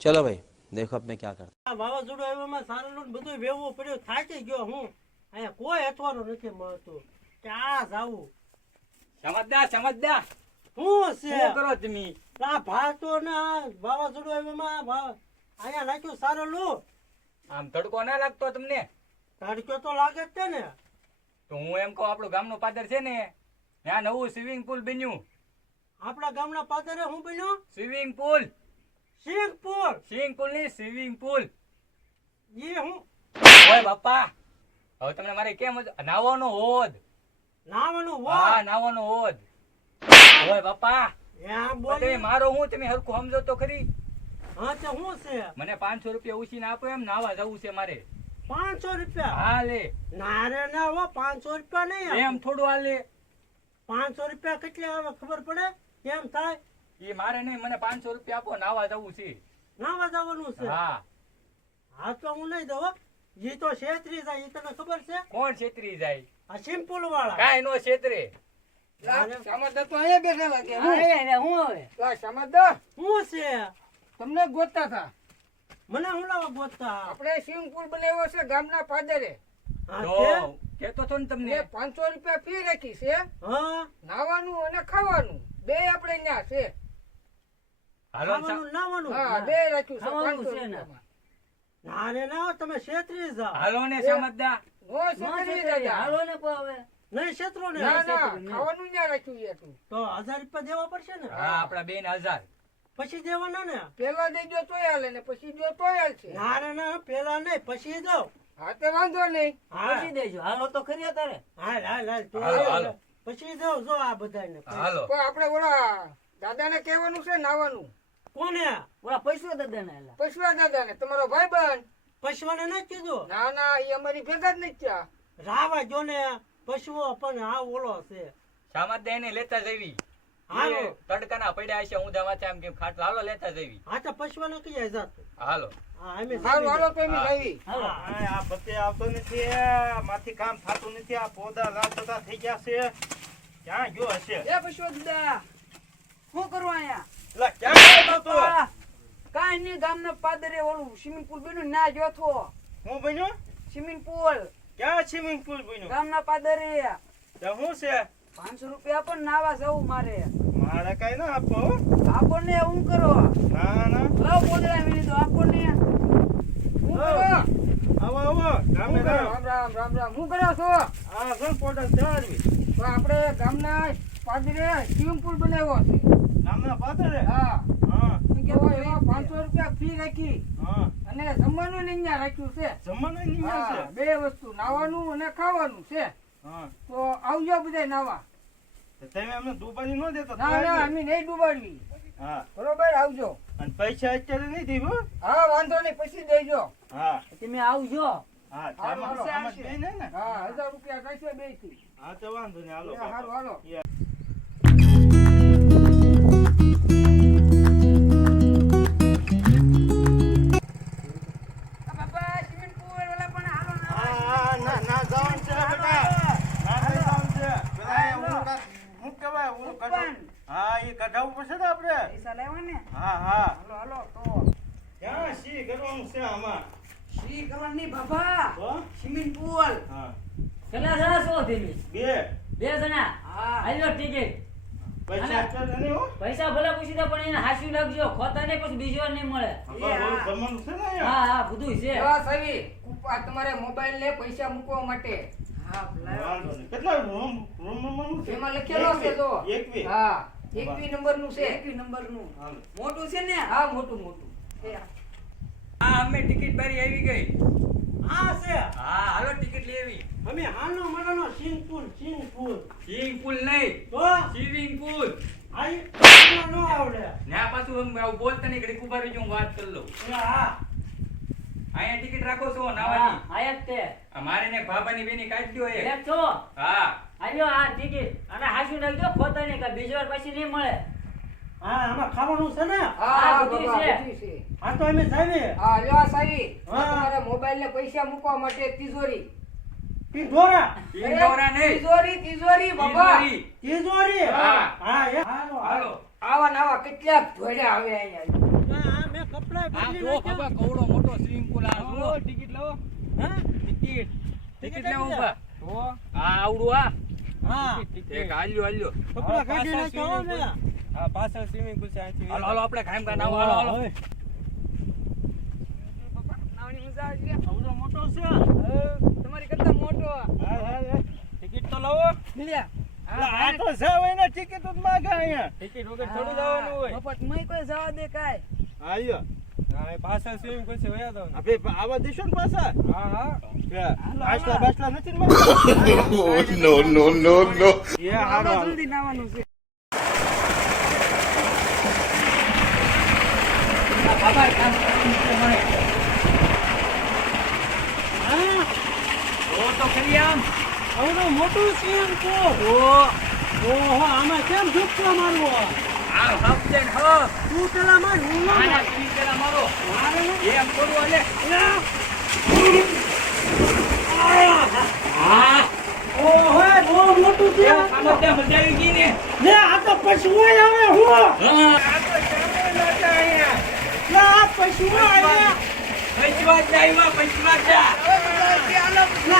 चलो भाई देखो अब मैं क्या करता આ વાવાઝોડું આવ્યામાં સારાનું બધું વેવું પડ્યું થાકી ગયો હું અહીંયા કોઈ અથવારો નથી મળતું કે આ જાવું સમજદાર સમજદાર શું છે શું કરો તમે? આ ભાતો ને આ વાવાઝોડું આવ્યામાં અહીંયા નાખ્યું સારાનું આમ તડકો ના લાગતો તમને? તડકો તો લાગે જ છે ને તો હું એમ કહું આપણું ગામનું પાદર છે ને ત્યાં નવું સ્વિમિંગ પુલ બન્યું. આપણા ગામના પાદરે હું બન્યો swimming pool Sinhpur swimming pool ની સ્વિમિંગ પુલ. એ હું ઓય બાપા, હવે તમને મારે કેમ નાવાનો હોદ? નાવાનું હા હોય નાવાનો હોદ. ઓય બાપા, એમ તમે બોલી મારો હું તમે હરખું સમજો તો ખરી. હા તે શું છે મને 500 રૂપિયા ઉછીને આપો, એમ નાવા જવું છે મારે. 500 રૂપિયા હા લે, ના રે ના હો 500 રૂપિયા નહીં આપું. એમ થોડું આ લે. 500 રૂપિયા કેટલા આવે ખબર પડે કેમ થાય એ મારે નહીં, મને 500 રૂપિયા આપો, નાવા જવું છે. નાવા જવાનું છે હા. હા તો હું નહીં દઉં હો. ઈ તો છેતરી જાય ઈ તને ખબર છે કોણ છેતરી જાય? આ સિમ્પલ વાળા કાંઈ નો છેતરે. સમજદાર તો અહીંયા બેઠા લાગે. હું હવે લા સમજદાર, શું છે તમને ગોતતા હતા. મને હું લાવા ગોતતા આપણે સ્વિમિંગ પુલ બનાવ્યો છે ગામના પાદરે. હા જો તે? કેતો તો ને ને તમને. 500 રૂપિયા ફી રાખી છે. હા નાવાનું અને ખાવાનું બે આપણે ન્યા છે. હાલો ને ખાવાનું નાવાનું હા બે રાખ્યું છે ખાવાનું 500 છે ને. રૂપિયામાં. ના રે ના તમે છેતરી જાઓ હાલો ને સમજદાર. નો છેતરી દાદા. નહીં છેતરો ને ના ના ખાવાનું ન્યા રાખ્યું છે તું. તો 1000 રૂપિયા દેવા પડશે ને હા આપડા 2000. પછી દેવાના ને પેલા દેજો તોય હાલે ને પછી જો તોય હાલશે. ના રે ના પેલા નહીં પછી દો હા તે વાંધો નહીં. હા દેજો હાલો તો ખરી તારે હાલ હાલ હાલ તું હાલો, હાલ. હાલો. પછી દો જો આ બધાને હાલો. પણ આપણે ઓલા દાદાને કહેવાનું છે નાવાનું. કોને ઓલા પૈસા દાદા ને એલા પશવા દાદાને તમારો ભાઈબંધ. પશુઓને નથી કીધું ના ના એ અમારી ભેગા જ નથી થયા. રાવા જો ને પશુઓ પણ આ ઓલો છે સમજદાર ને લેતા જવી. હાલો. એ તડકાના પડ્યા હશે, ઊંધા માથે આમ કેમ ખાટલો. હાલો લેતા જવી. હા તો પશુઓને કઈ જાત હાલો. હા અમે હારું હાલો તો એમ હા. આવી. આ પતે આવતો નથી, માથી કામ થતું નથી, આ પોદા લાગતા થઈ ગયા છે. ક્યાં ગયો હશે? એ પૈસા દાદા શું કરવા આયા એલા ક્યાં ગયો તું? કાઈ ની ગામના પાદરે ઓલું સ્વિમિંગ પુલ બન્યું ના જો થો હું બન્યો? સ્વિમિંગ પુલ ક્યાં સ્વિમિંગ પુલ બન્યો? ગામના પાદરે તો શું છે? 500 રૂપિયા આપો ને નાવા જવું મારે મારે કઈ ના આપો હો. આપો ને હું કરો ના ના લાવ બોલડા મિલી તો આપો ને હું કરો? આવો આવો ગામે હું કરો? રામ. રામ રામ રામ રામ. હું કરો છો? આ શું પોદા ચારવી તો આપણે ગામના પાદરે સ્વિમિંગ પુલ બનાવ્યો છે. ગામના પાદરે? હા. હા તો એમાં 500 રૂપિયા ફી રાખી હા અને જમવાનું ને અહીંયા રાખ્યું છે. જમવાનું નહીં હા, મળશે. બે વસ્તુ નાવાનું અને ખાવાનું છે. હા તો આવજો બધા નાવા. તો તમે અમને દુબારી ન દેતો ના ના અમે નહીં ડૂબાડવી. હા બરોબર આવજો. અને પૈસા અત્યારે નહીં દીધું? હા વાંધો નહીં પછી દેજો. હા તમે આવજો હા હાલો, ચાલો હાલો. આમાં જ બેને ને. હા 1000 રૂપિયા થશે બે થી. હા તો વાંધો નહીં હાલો હારું હાલો. બાપા સ્વિમિંગ પુલ ઓલા પણ હાલો હા, ના ના જવાનું છે બેટા. ના નહીં જવાનું છે. પેલા એ ઓલું શું કહેવાય? ઓલું કઢાવ- હા, એ કઢાવવું પડશે ને આપણે. પૈસા લેવા ને હા હા હાલો હાલો તો ક્યાં સી કરવાનું છે આમાં? શ્રી કરવાની બાપા તો? સ્વિમિંગ પુલ હા કેટલા જણા છો તમે બે બે જણા હા આલ્યો ટિકિટ પૈસા અત્યારે નહીં હો. પૈસા ભલે પૂછી દો પણ એને હાસી લાગજો ખોતા ને પછી બીજો નહીં મળે આપણે ઓલું જમવાનું છે ને અહીંયા? હા હા બધું છે હા સવી આ તમારે મોબાઈલ ને પૈસા મૂકવા માટે. હા વાંધો નહીં. કેટલા રૂમ છે? એમાં લખેલો છે તો. એકવી. હા 21 નંબર નું છે. એક નંબર નું હાલો. મોટું છે ને હા મોટું મોટું. હા અમે ટિકિટ બારી આવી ગઈ. હા છે હા હાલો ટિકિટ લેવી. અમે હાલનો મળવાનો સિંહપુર સ્વિમિંગ પુલ નહીં, તો સ્વિમિંગ પુલ. આઈ નો આવડે ના પાછું આમ બોલતા નહીં, ઘડીક ઉભા રહીજો, હું વાત કરી લઉં. હા અહીંયા ટિકિટ રાખો છો હા નાવાની? આયત તે મારે ને ભાભાની બેની કાઢી દો એક. એક છો હા આલ્યો આ ટિકિટ અને હાસી લાગજો ખોતા નહીં કે બીજો વાર પછી નહીં મળે હા આમાં ખાવાનું છે ને હા બધું બાબા, છે. બધું છે. હા તો અમે જાવીએ હા લ્યો સવી હા. તમારે મોબાઈલ ને પૈસા મૂકવા માટે તિજોરી. પિંજોરા પિંજોરા નહીં, તિજોરી તિજોરી બાબા. તિજોરી. તિજોરી હા. હા હાલો હાલો. આવા નવા કેટલા ભર્યા આવે અહીંયા. હા મેં કપડા આ બદલી જો નાખ્યો. બાબા કવડો મોટો સ્વિમિંગ પુલ આ જો ટિકિટ લાવો હા? ટિકિટ ટિકિટ લેવું આપી દે. બા તો આ આવડું આ હા. એક હાલ્યો કપડાં કાઢી નાખ્યા હો ને. હા પાછળ સ્વિમિંગ પૂલ છે અહીંથી હાલો હાલો આપણે કાયમ કા નાવ હાલો હાલો હવે. નાવની મજા આવી આવડો મોટો છે. તમારી કરતા મોટો ટિકિટ તો લાવો મિલ્યા આ તો સાવ એના ટિકિટ જ માંગે અહીંયા ટિકિટ વગર થોડું જવાનું હોય મફત મય કોઈ જવા દે કાય આયો હા પાછળ સ્વિમિંગ પૂલ છે વયા દો અબે આવા દેશો ને પાછા હા હા બાસલા નથી ને no. એ હારો જલ્દી નાવાનું છે બાબા કામ મને હા? તો ખરી આમ આવડો મોટું છે એમ કહો. ઓહો, આમાં કેમ ઝૂકવા મારવો? આ હફતે ને હફ તું પેલા માર, હું ના આના માર. સ્વિમિંગ પેલા મારો મારે ને. એમ કરું હાલે ઓહો, બહુ મોટું છે. આમાં ત્યાં મજા આવી ગઈ ને લે, આ તો પશુઓ આવે હું. લે, આ પશુઓ આવે. પૈસા જાય પૈસા જા લે,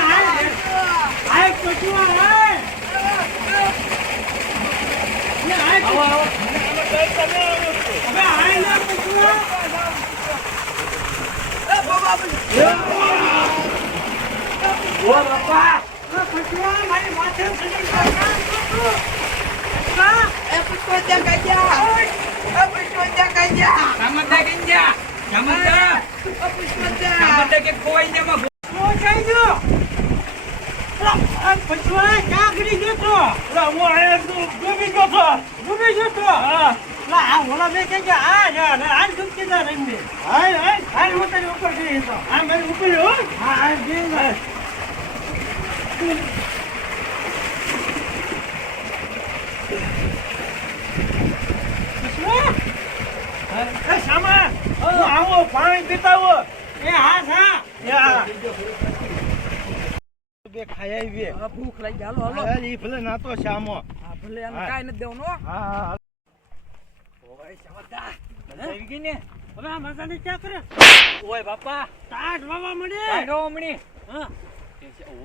આ એક પશુઓ આવે. લે, આ એક- આવો આવો હવે આ લે પશુઓ. ઓ બાપા આ પશુઓ મારી માથે ચડી ગયા. હા? સમજતા ગંજા સમજતા કે ખોવાઈ જામાં હું જઈ ગયો. લે, આ પશુઓ ક્યાં ગળી ગયો તો? હું આયા ડૂબી ગયો છો ડૂબી ગયો તો? હા લે, આ ઓલા બે કે આ ડૂબકી જા રહીને. હાય હાય હાલ હું તારી ઉપર જઈ તો. આ મેં ઉપર હો હા, આ જઈ લે. પશુઓ? એ સામા હું આવો પાણી પીતા આવો એ હા હા. યા બે ખાઈ આવી હા, ભૂખ લાગી હાલો હાલો હાલ ઈ ભલે નાતો શામો હા ભલે આને હા. કાઈ નથી દેવાનું હો. હા ઓય સમજતા મજા આવી ગઈ ને હવે આ મજાની ક્યાં કરે? ઓય બાપા તાટ વાવા મળે. કાઢો હમણી હા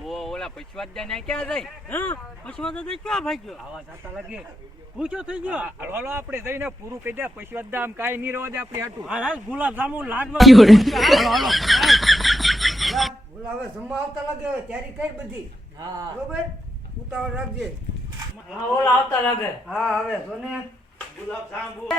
ઓલા પૈસા જાય ક્યાં જાય હા. પશુઓ તો ક્યાં ભાગ્યો? આવા જાતા લાગે પૂછો થઈ ગયો. હાલો હાલો આપણે જઈને પૂરું કહી દે પૈસા દામ કાઈ નહીં રહેવા દે આપણે હાટું હાલ હાલ, ગુલાબ જાંબુ લાડવા. હાલો હાલો બોલા હવે જમવા આવતા લાગે હવે તૈયારી કર બધી હા બરોબર ઉતાવળ રાખજે હા ઓલા આવતા લાગે હા હવે સોને ગુલાબ જાંબુ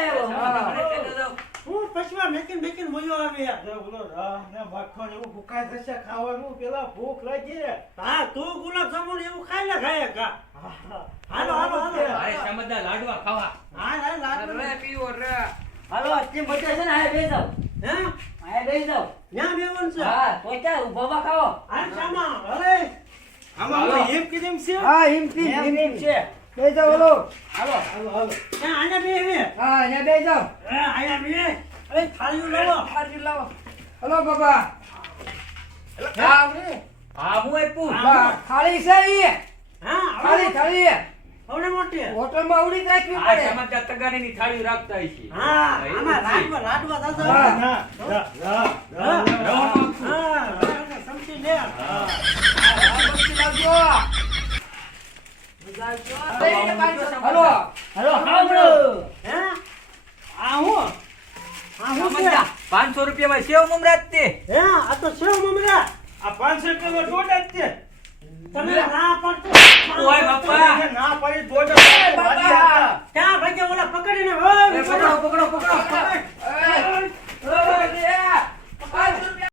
હું પશુઓ મેકીને મજો આવે યાર. બોલો રાહ ને મખણ એવું ભૂખાય થશે ખાવાનું પેલા ભૂખ લાગી હા, તું ગુલાબ જાંબુ ને એવું ખાઈ લે ખાય કા. હાલો હાલો હાલો. અરે સમજદાર લાડવા ખાવા હાલ હાલ લાડવા. પીવો રે હાલો તેમ બધા છે ને આ બેસી જાવ હે? આ બેસી જાવ ન્યા બેવન છે. હા તો ક્યાં ઉભા ખાઓ હાલ શામા. હલે. આમાં કોઈ એમ કીધું છે હા હિમતી એમ હિમતી છે બે જાવ ઓલો હાલો ત્યાં આયા બે હવે. હા અહીંયા બે જાવ આયા બે. અરે થાળીઓ લાવો. હાજી લાવો હલો બાબા હા હા હું આપ્યું બા થાળી છે ઈ હા, થાળી હવે થાળી આવડે મોટી. હોટલમાં આવડી જ રાખવી આ પડે સમજદાર તગારીની થાળી રાખતા હશે હા, એવું આમાં છે. લાડવા હા. દાદા. ના રા રા હા, સમજી લે. હલો હાલો હાલો હે? આ હું? આ હું છે? સમજદાર 500 રૂપિયામાં સેવ મમરાજ તે હે? આ તો સેવ મમરા. આ 500 રૂપિયાનો દોઢ જ છે તમે ના પાડતો. ઓય બાપા ના પડી દોઢ જ ક્યાં ભાગ્યા ઓલા પકડીને હોય. પકડો પકડો પકડો